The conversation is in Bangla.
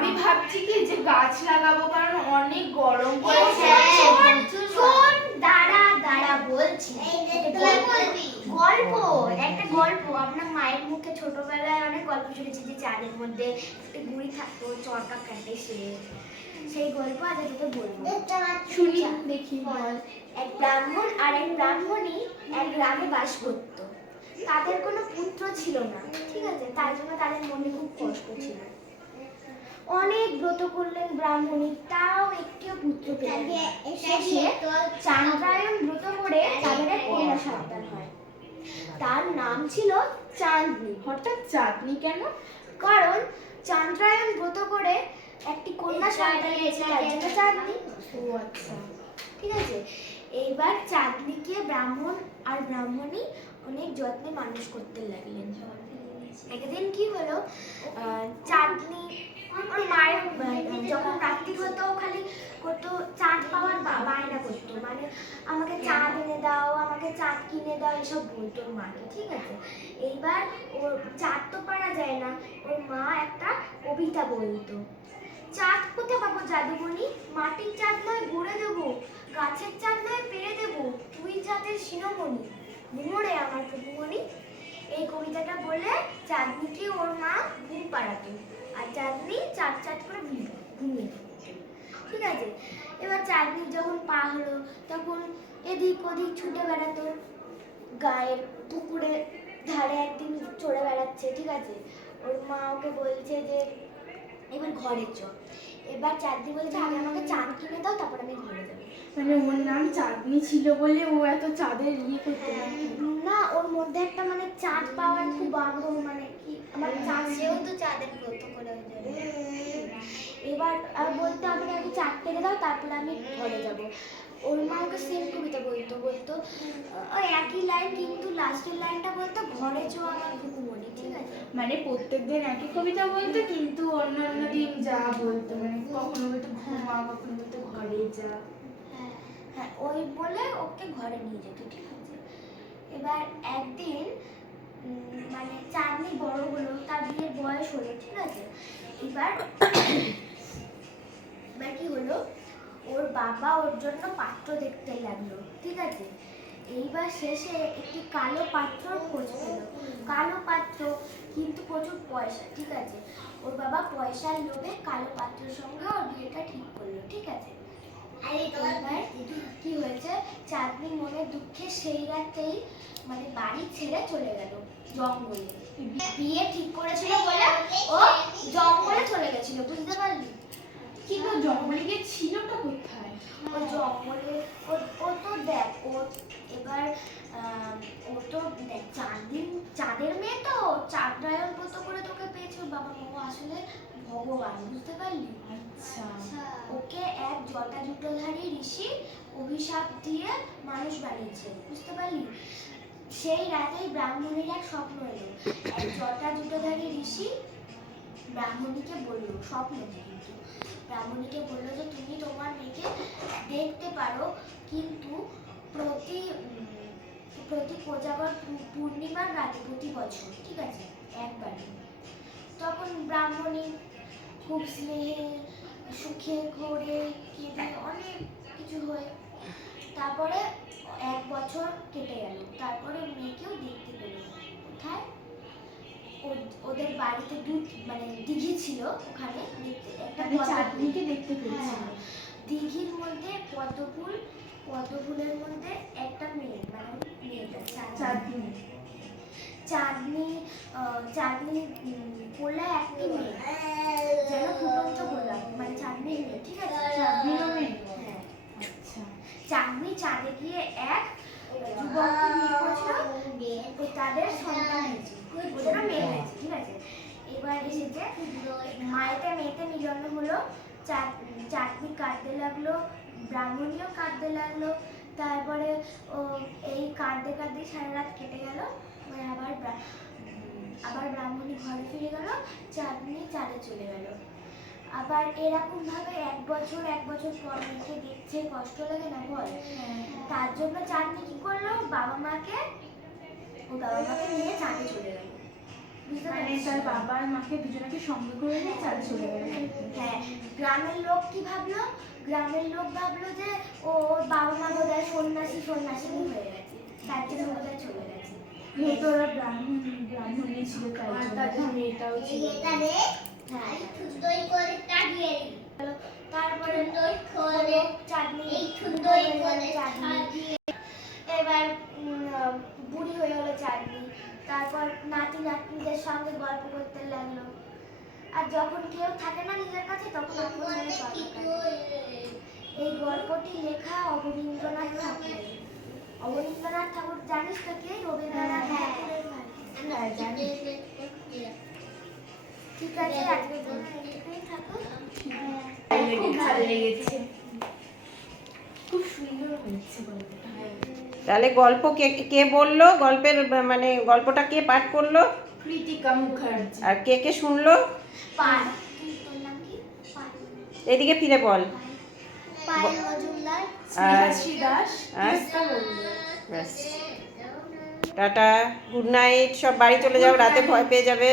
আমি ভাবছি কি যে গাছ লাগাবো, কারণ অনেক গরম পড়েছে। শোন, দাঁড়া দাঁড়া বলছি। গল্প, একটা গল্প। আপনার মায়ের মুখে ছোটবেলায় অনেক গল্প শুনেছি যে চাঁদের মধ্যে একটা গুড়ি থাকতো, চরকা কাটে সেই গল্প আজ তোকে বলবো। শুনি দেখি, বল। এক ব্রাহ্মণ আর এক ব্রাহ্মণী এক গ্রামে বাস করত। তাদের কোনো পুত্র ছিল না, ঠিক আছে? তার জন্য তাদের মনে খুব কষ্ট ছিল। অনেক ব্রত করলেন ব্রাহ্মণী, তাও একটিও পুত্র পেলেন না। শেষে চান্দ্রায়ণ ব্রত করে তাদের এক কন্যা সন্তান হয়। তার নাম ছিল চাঁদনী। হঠাৎ চাঁদনি কেন? কারণ চান্দ্রায়ণ ব্রত করে একটি কন্যা সন্তান হয়েছে, তার জন্য চাঁদনী। ও আচ্ছা, ঠিক আছে। এইবার চাঁদনীকে ব্রাহ্মণ আর ব্রাহ্মণী অনেক যত্নে মানুষ করতে লাগলেন। একদিন কি হলো, চাঁদনী ওর মায়ের যখন রাত্রি হতো খালি করতো চাঁদ পাওয়ার বায়না করতো, মানে আমাকে চাঁদ এনে দাও, আমাকে চাঁদ কিনে দাও, এসব বলতো ওর মাকে, ঠিক আছে? এইবার ওর চাঁদ তো পারা যায় না, ওর মা একটা কবিতা বলতো। চাঁদ কোথায় পাবো জাদুমণি, মাটির চাঁদ নয় গড়ে দেবো, গাছের চাঁদ নয় পেরে দেবো, তুই চাঁদের শিরোমণি, ঘুমোরে আমার প্রভুমণি। এই কবিতাটা বলে চাঁদনিকে ওর মা ঘুম পাড়াতো, আর চাঁদনি চাঁদ চাঁদ করে ঘুমিয়ে যেত, ঠিক আছে? এবার চাঁদনির যখন পা হলো তখন এদিক ওদিক ছুটে বেড়াতো, গায়ের পুকুরে ধারে একদিন চড়ে বেড়াচ্ছে, ঠিক আছে? ওর মা ওকে বলছে যে এবার ঘরে চ। এবার চাঁদনি বলছে আগে আমাকে চাঁদ কিনে দাও, তারপর আমি ঘরে যাবো। মানে ওর নাম চাঁদনি ছিল বলে ও এত চাঁদের করতো নাকি? না, ওর মধ্যে একটা মানে চাঁদ পাওয়ার খুব আগ্রহ, মানে কি আমার চাঁদ, যেহেতু চাঁদের ব্রত করে হয়ে যাবে। এবার বলতে আমাকে আগে চাঁদ পেরে দাও, তারপর আমি ঘরে যাব। ওর মা ওকে সেম কবিতা বলতো ওই একই লাইন, কিন্তু লাস্টের লাইনটা বলতো ঘরে চো আমার ভুকুমণি, ঠিক আছে? মানে প্রত্যেকদিন একই কবিতা বলতো, কিন্তু অন্য অন্য দিন যা বলতো, মানে কখনো বলতো ঘুমা, কখনো বলতো ঘরে যা। হ্যাঁ, ওই বলে ওকে ঘরে নিয়ে যেত, ঠিক আছে? এবার একদিন মানে চাঁদনি বড় হলো, তার বিয়ের বয়স হলো, ঠিক আছে? এবার কি হলো, ওর বাবা ওর জন্য পাত্র দেখতে লাগলো, ঠিক আছে? এইবার শেষে একটি কালো পাত্রর খোঁজ পেল। কালো পাত্র কিন্তু প্রচুর পয়সা, ঠিক আছে? ওর বাবা পয়সার লোভে কালো পাত্রের সঙ্গে ওর বিয়েটা ঠিক করলো, ঠিক আছে? এইবার কি হয়েছে, চাঁদনি মনে দুঃখে সেই রাতেই মানে বাড়ি ছেড়ে চলে গেল জঙ্গলে। বিয়ে ঠিক করেছিল বলে ও জঙ্গলে চলে গেছিল, বুঝতে পারলি? কিন্তু জঙ্গলে গিয়ে ছিলটা কোথায়? ও জঙ্গলে ও তো দেখ, ও এবার ও তো দেখ চাঁদের মেয়ে, তো চাঁদ্রায়ণ ব্রত করে তোকে পেয়েছে ওর বাবা মা, ও আসলে ভগবান, বুঝতে পারলি? আচ্ছা, ওকে এক জটা জুটোধারী ঋষি অভিশাপ দিয়ে মানুষ বানিয়েছে, বুঝতে পারলি? সেই রাতেই ব্রাহ্মণীর এক স্বপ্ন এলো। এক জটা জুটোধারী ঋষি ব্রাহ্মণীকে বললো, স্বপ্নতে কিন্তু ব্রাহ্মণীকে বললো যে তুমি তোমার মেয়েকে দেখতে পারো, কিন্তু প্রতি কোজাগর পূর্ণিমার রাতে প্রতি বছর, ঠিক আছে? একবারই। তখন ব্রাহ্মণী খুব স্নেহে সুখে করে কেঁদে অনেক কিছু হয়ে, তারপরে এক বছর কেটে গেল। তারপরে মেয়েকেও দেখতে পেল। কোথায়? ওদের বাড়িতে মানে দিঘি ছিল, ওখানে একটা চাঁদনিকে দেখতে পেয়েছি। দিঘির মধ্যে পদ্মফুলের মধ্যে একটা মেয়ে, মানে মেয়েটা চাঁদনি কোলে একটি মেয়ে, যেন ফুটন্ত গোলাপ, মানে চাঁদনির মেয়ে, ঠিক আছে? চাঁদনির মেয়ে? হ্যাঁ। আচ্ছা। চাঁদনি চাঁদে গিয়ে এক যুবককে বিয়ে করেছিল, তাদের সন্তান হয়েছে, ওদেরও মেয়ে হয়েছে, ঠিক আছে? এবার এসেছে মেয়েতে মিলন হলো, চাঁদনি কাঁদতে লাগলো, ব্রাহ্মণীও কাঁদতে লাগলো। তারপরে ও এই কাঁদতে কাঁদতে সারা রাত কেটে গেল। মানে আবার ব্রাহ্মণী ঘরে ফিরে গেল, চাঁদনি চাঁদে চলে গেল। আবার এরকম ভাবে এক বছর পর মেয়েকে দেখছে, কষ্ট লাগে না বল? তার জন্য চাঁদনি কি করলো, বাবা মাকে নিয়ে চাঁদে চলে গেল, বুঝতে মানে পারছিস? তার বাবা আর মাকে দুজনকে সঙ্গে করে নিয়ে চাঁদে চলে গেল। গ্রামের লোক কি ভাবলো? গ্রামের লোক ভাবলো যে ওর বাবা মা বোধহয় সন্ন্যাসিনী হয়ে গেছে, তার জন্য বোধহয় চলে গেছে। যেহেতু ওরা ব্রাহ্মণই ছিল তাই আর জন্য। তাদের মেয়েটাও ছিল। হ্যাঁ। তারপরে চাটনি চাটনি এবার বুড়ি হয়ে গেল চাটনি। তারপর নাতি নাতনিদের সঙ্গে গল্প করতে লাগলো। আর যখন কেউ থাকে না নিজের কাছে তখন আপনাদের গল্প কাটে। এই গল্পটি লেখা অবনীন্দ্রনাথ ঠাকুর। অবনীন্দ্রনাথ ঠাকুর জানিস তো কে? রবীন্দ্রনাথ ঠাকুরের ভাই। হ্যাঁ জানি। ঠিক আছে, আজকে এখানেই থাকো। খুব ভালো লেগেছে, খুব সুন্দর হয়েছে গল্পটা। তাহলে গল্প কে কে বললো? গল্পের মানে গল্পটা কে পাঠ করলো কৃতিকা মুখার্জি। আর কে কে শুনলো? পাল, তোর নাম কি? পাল। এদিকে ফিরে বল। পায়েল মজুমদার, শ্রীহাসী দাস, আর? তিস্তা মন্ডল। ব্যাস, টাটা, গুড নাইট, সব বাড়ি চলে যাও, রাতে ভয় পেয়ে যাবে।